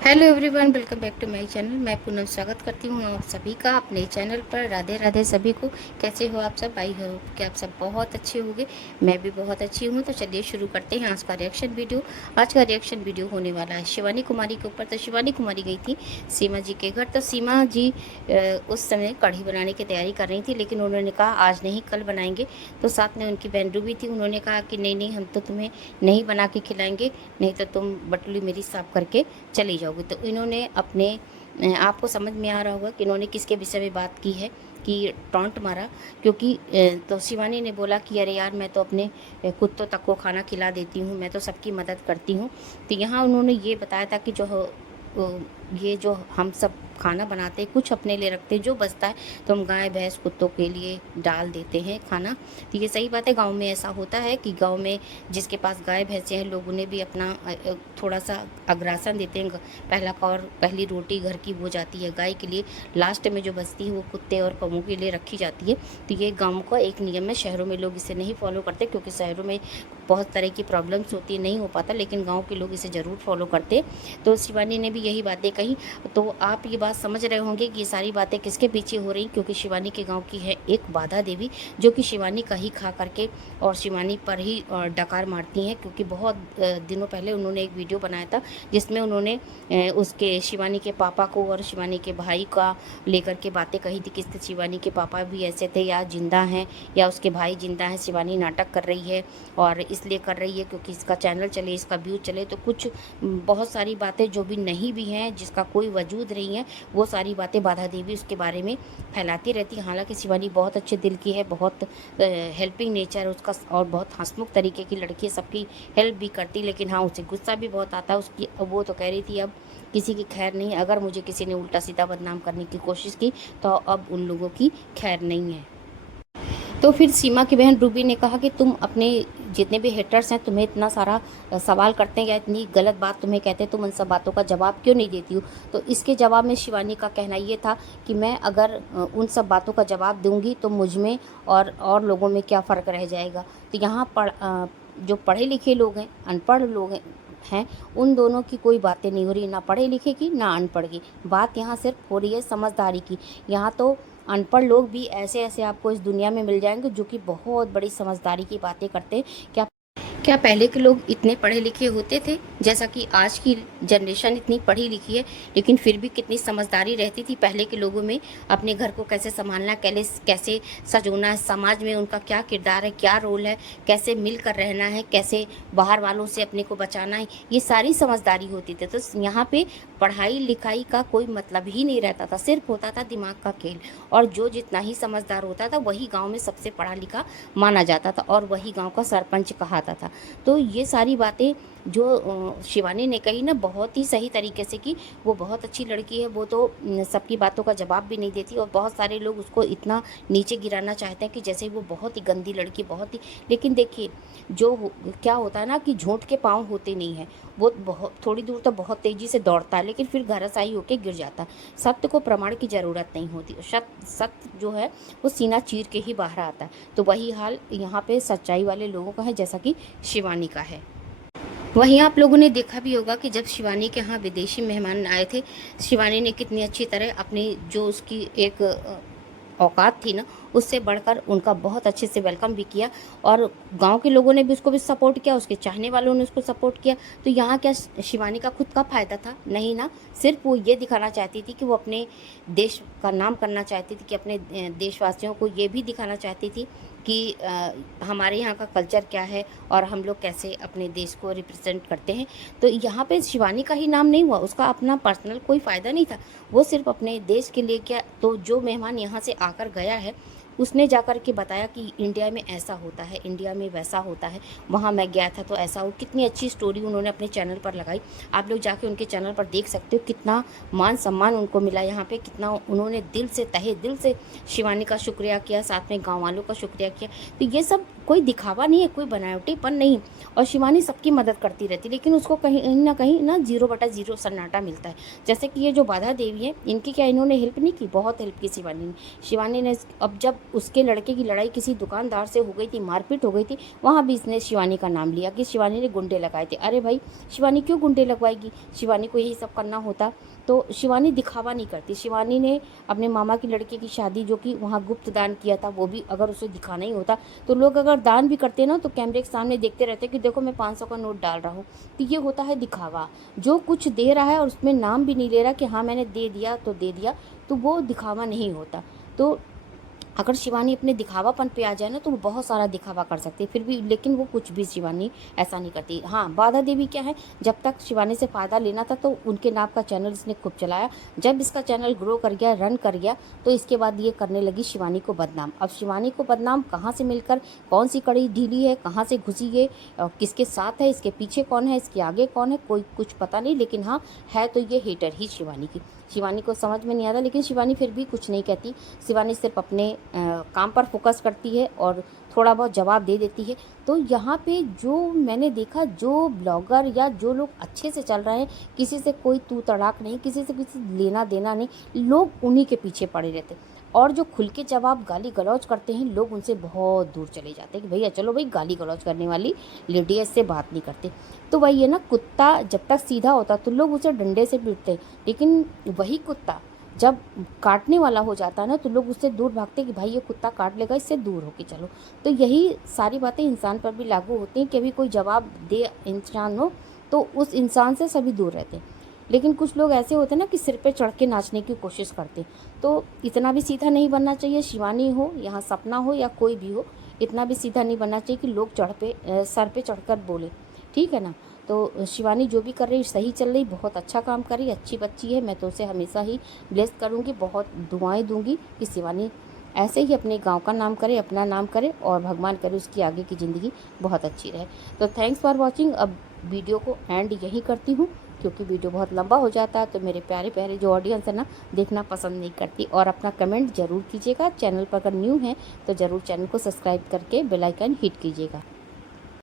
Hello everyone, welcome back to my channel. मैं पूनम स्वागत करती हूँ आप सभी का अपने चैनल पर। राधे राधे सभी को। कैसे हो आप सब? आई होप कि आप सब बहुत अच्छे होंगे। मैं भी बहुत अच्छी हूँ। तो चलिए शुरू करते हैं आज का रिएक्शन वीडियो। आज का रिएक्शन वीडियो होने वाला है शिवानी कुमारी के ऊपर। तो शिवानी कुमारी गई थी सीमा जी के घर। तो सीमा जी उस समय कढ़ी बनाने की तैयारी कर रही थी, लेकिन उन्होंने कहा आज नहीं कल बनाएंगे। तो साथ में उनकी बहन रूबी थी। उन्होंने कहा कि नहीं नहीं, हम तो तुम्हें नहीं बना के खिलाएंगे, नहीं तो तुम बटुली मेरी साफ करके चली जाओगी। तो इन्होंने अपने आपको समझ में आ रहा होगा कि इन्होंने किसके विषय में बात की है, कि टॉन्ट मारा। क्योंकि तो शिवानी ने बोला कि अरे यार, मैं तो अपने कुत्तों तक को खाना खिला देती हूँ, मैं तो सबकी मदद करती हूँ। तो यहाँ उन्होंने ये बताया था कि ये जो हम सब खाना बनाते हैं कुछ अपने लिए रखते हैं, जो बचता है तो हम गाय भैंस कुत्तों के लिए डाल देते हैं खाना। तो ये सही बात है, गांव में ऐसा होता है कि गांव में जिसके पास गाय भैंसे हैं, लोग उन्हें भी अपना थोड़ा सा अग्रासन देते हैं। पहला कौर पहली रोटी घर की वो जाती है गाय के लिए, लास्ट में जो बचती है वो कुत्ते और कौवों के लिए रखी जाती है। तो ये गाँव का एक नियम है। शहरों में लोग इसे नहीं फॉलो करते, क्योंकि शहरों में बहुत तरह की प्रॉब्लम्स होती है, नहीं हो पाता, लेकिन गाँव के लोग इसे ज़रूर फॉलो करते। तो शिवानी ने भी यही बातें कही। तो आप ये बात समझ रहे होंगे कि ये सारी बातें किसके पीछे हो रही, क्योंकि शिवानी के गांव की है एक बाधा देवी, जो कि शिवानी का ही खा करके और शिवानी पर ही डकार मारती हैं। क्योंकि बहुत दिनों पहले उन्होंने एक वीडियो बनाया था जिसमें उन्होंने उसके शिवानी के पापा को और शिवानी के भाई का लेकर के बातें कही थी कि शिवानी के पापा भी ऐसे थे, या जिंदा हैं या उसके भाई जिंदा हैं। शिवानी नाटक कर रही है और इसलिए कर रही है क्योंकि इसका चैनल चले, इसका व्यू चले। तो कुछ बहुत सारी बातें जो भी नहीं भी हैं, जिसका कोई वजूद नहीं है, वो सारी बातें बाधा देवी उसके बारे में फैलाती रहती है। हालांकि शिवानी बहुत अच्छे दिल की है, बहुत हेल्पिंग नेचर है उसका और बहुत हंसमुख तरीके की लड़की है, सबकी हेल्प भी करती। लेकिन हाँ, उसे गुस्सा भी बहुत आता है उसकी। वो तो कह रही थी अब किसी की खैर नहीं, अगर मुझे किसी ने उल्टा सीधा बदनाम करने की कोशिश की तो अब उन लोगों की खैर नहीं है। तो फिर सीमा की बहन रूबी ने कहा कि तुम अपने जितने भी हेटर्स हैं, तुम्हें इतना सारा सवाल करते हैं या इतनी गलत बात तुम्हें कहते हैं, तुम उन सब बातों का जवाब क्यों नहीं देती हो? तो इसके जवाब में शिवानी का कहना ये था कि मैं अगर उन सब बातों का जवाब दूंगी तो मुझ में और लोगों में क्या फ़र्क रह जाएगा। तो यहाँ जो पढ़े लिखे लोग हैं, अनपढ़ लोग हैं, उन दोनों की कोई बातें नहीं हो रही, ना पढ़े लिखे की ना अनपढ़ की। बात यहाँ सिर्फ हो रही है समझदारी की। यहाँ तो अनपढ़ लोग भी ऐसे ऐसे आपको इस दुनिया में मिल जाएंगे जो कि बहुत बड़ी समझदारी की बातें करते हैं। क्या पहले के लोग इतने पढ़े लिखे होते थे जैसा कि आज की जनरेशन इतनी पढ़ी लिखी है, लेकिन फिर भी कितनी समझदारी रहती थी पहले के लोगों में? अपने घर को कैसे संभालना, कैसे सजोना है, समाज में उनका क्या किरदार है, क्या रोल है, कैसे मिलकर रहना है, कैसे बाहर वालों से अपने को बचाना है, ये सारी समझदारी होती थी। तो यहाँ पे पढ़ाई लिखाई का कोई मतलब ही नहीं रहता था, सिर्फ होता था दिमाग का खेल। और जो जितना ही समझदार होता था वही गाँव में सबसे पढ़ा लिखा माना जाता था और वही गाँव का सरपंच कहाता था। तो ये सारी बातें जो शिवानी ने कही ना, बहुत ही सही तरीके से की। वो बहुत अच्छी लड़की है, वो तो सबकी बातों का जवाब भी नहीं देती, और बहुत सारे लोग उसको इतना नीचे गिराना चाहते हैं कि जैसे वो बहुत ही गंदी लड़की, बहुत ही। लेकिन देखिए, क्या होता है ना कि झूठ के पाँव होते नहीं हैं। वो बहुत थोड़ी दूर तो बहुत तेज़ी से दौड़ता है, लेकिन फिर घरासाई होकर गिर जाता है। सत्य को प्रमाण की ज़रूरत नहीं होती। सत्य जो है वो सीना चीर के ही बाहर आता है। तो वही हाल यहाँ पे सच्चाई वाले लोगों का है, जैसा कि शिवानी का है। वहीं आप लोगों ने देखा भी होगा कि जब शिवानी के यहाँ विदेशी मेहमान आए थे, शिवानी ने कितनी अच्छी तरह अपनी जो उसकी एक औकात थी ना, उससे बढ़कर उनका बहुत अच्छे से वेलकम भी किया। और गांव के लोगों ने भी उसको भी सपोर्ट किया, उसके चाहने वालों ने उसको सपोर्ट किया। तो यहाँ क्या शिवानी का खुद का फ़ायदा था? नहीं ना। सिर्फ वो ये दिखाना चाहती थी कि वो अपने देश का नाम करना चाहती थी, कि अपने देशवासियों को ये भी दिखाना चाहती थी कि हमारे यहाँ का कल्चर क्या है और हम लोग कैसे अपने देश को रिप्रेजेंट करते हैं। तो यहाँ पे शिवानी का ही नाम नहीं हुआ, उसका अपना पर्सनल कोई फ़ायदा नहीं था। वो सिर्फ अपने देश के लिए क्या, तो जो मेहमान यहाँ से आकर गया है उसने जाकर के बताया कि इंडिया में ऐसा होता है, इंडिया में वैसा होता है, वहाँ मैं गया था तो ऐसा हो। कितनी अच्छी स्टोरी उन्होंने अपने चैनल पर लगाई। आप लोग जाके उनके चैनल पर देख सकते हो कितना मान सम्मान उनको मिला यहाँ पे, कितना उन्होंने दिल से, तहे दिल से शिवानी का शुक्रिया किया, साथ में गाँव वालों का शुक्रिया किया। तो ये सब कोई दिखावा नहीं है, कोई बनावटीपन नहीं। और शिवानी सबकी मदद करती रहती, लेकिन उसको कहीं ना कहीं ना 0/0 सन्नाटा मिलता है। जैसे कि ये जो बाधा देवी है, इनकी क्या इन्होंने हेल्प नहीं की? बहुत हेल्प की शिवानी ने। शिवानी ने अब जब उसके लड़के की लड़ाई किसी दुकानदार से हो गई थी, मारपीट हो गई थी, वहाँ भी इसने शिवानी का नाम लिया कि शिवानी ने गुंडे लगाए थे। अरे भाई, शिवानी क्यों गुंडे लगवाएगी? शिवानी को यही सब करना होता। तो शिवानी दिखावा नहीं करती। शिवानी ने अपने मामा की लड़के की शादी जो कि वहाँ गुप्त दान किया था, वो भी अगर उसे दिखाना ही होता तो लोग अगर दान भी करते ना तो कैमरे के सामने देखते रहते कि देखो मैं 500 का नोट डाल रहा हूँ। तो ये होता है दिखावा। जो कुछ दे रहा है और उसमें नाम भी नहीं ले रहा कि हाँ मैंने दे दिया तो दे दिया, तो वो दिखावा नहीं होता। तो अगर शिवानी अपने दिखावापन पे आ जाए ना तो वो बहुत सारा दिखावा कर सकती है, फिर भी लेकिन वो कुछ भी शिवानी ऐसा नहीं करती। हाँ, बाधा देवी क्या है, जब तक शिवानी से फ़ायदा लेना था तो उनके नाम का चैनल इसने खूब चलाया। जब इसका चैनल ग्रो कर गया, रन कर गया, तो इसके बाद ये करने लगी शिवानी को बदनाम। अब शिवानी को बदनाम कहाँ से मिलकर, कौन सी कड़ी ढीली है, कहाँ से घुसी है, किसके साथ है, इसके पीछे कौन है, इसके आगे कौन है, कोई कुछ पता नहीं। लेकिन हाँ, है तो ये हेटर ही शिवानी की। शिवानी को समझ में नहीं आता, लेकिन शिवानी फिर भी कुछ नहीं कहती। शिवानी सिर्फ अपने काम पर फोकस करती है और थोड़ा बहुत जवाब दे देती है। तो यहाँ पे जो मैंने देखा, जो ब्लॉगर या जो लोग अच्छे से चल रहे हैं, किसी से कोई तू तड़ाक नहीं, किसी से किसी लेना देना नहीं, लोग उन्हीं के पीछे पड़े रहते। और जो खुल के जवाब गाली गलौज करते हैं, लोग उनसे बहुत दूर चले जाते हैं कि भैया चलो भाई, गाली गलौज करने वाली लेडी से बात नहीं करते। तो वही है ना, कुत्ता जब तक सीधा होता तो लोग उसे डंडे से पीटते, लेकिन वही कुत्ता जब काटने वाला हो जाता है ना तो लोग उससे दूर भागते कि भाई ये कुत्ता काट लेगा, इससे दूर होके चलो। तो यही सारी बातें इंसान पर भी लागू होती हैं कि अभी कोई जवाब दे इंसान हो तो उस इंसान से सभी दूर रहते हैं। लेकिन कुछ लोग ऐसे होते हैं ना कि सिर पे चढ़ के नाचने की कोशिश करते हैं। तो इतना भी सीधा नहीं बनना चाहिए। शिवानी हो, यहाँ सपना हो या कोई भी हो, इतना भी सीधा नहीं बनना चाहिए कि लोग सर पे चढ़कर बोले, ठीक है ना। तो शिवानी जो भी कर रही सही चल रही, बहुत अच्छा काम कर रही, अच्छी बच्ची है। मैं तो उसे हमेशा ही ब्लेस करूँगी, बहुत दुआएं दूंगी कि शिवानी ऐसे ही अपने गांव का नाम करे, अपना नाम करे, और भगवान करे उसकी आगे की ज़िंदगी बहुत अच्छी रहे। तो थैंक्स फॉर वॉचिंग। अब वीडियो को एंड यही करती हूँ, क्योंकि वीडियो बहुत लंबा हो जाता है तो मेरे प्यारे प्यारे जो ऑडियंस है ना, देखना पसंद नहीं करती। और अपना कमेंट ज़रूर कीजिएगा। चैनल पर अगर न्यू है तो ज़रूर चैनल को सब्सक्राइब करके बेल आइकन हिट कीजिएगा।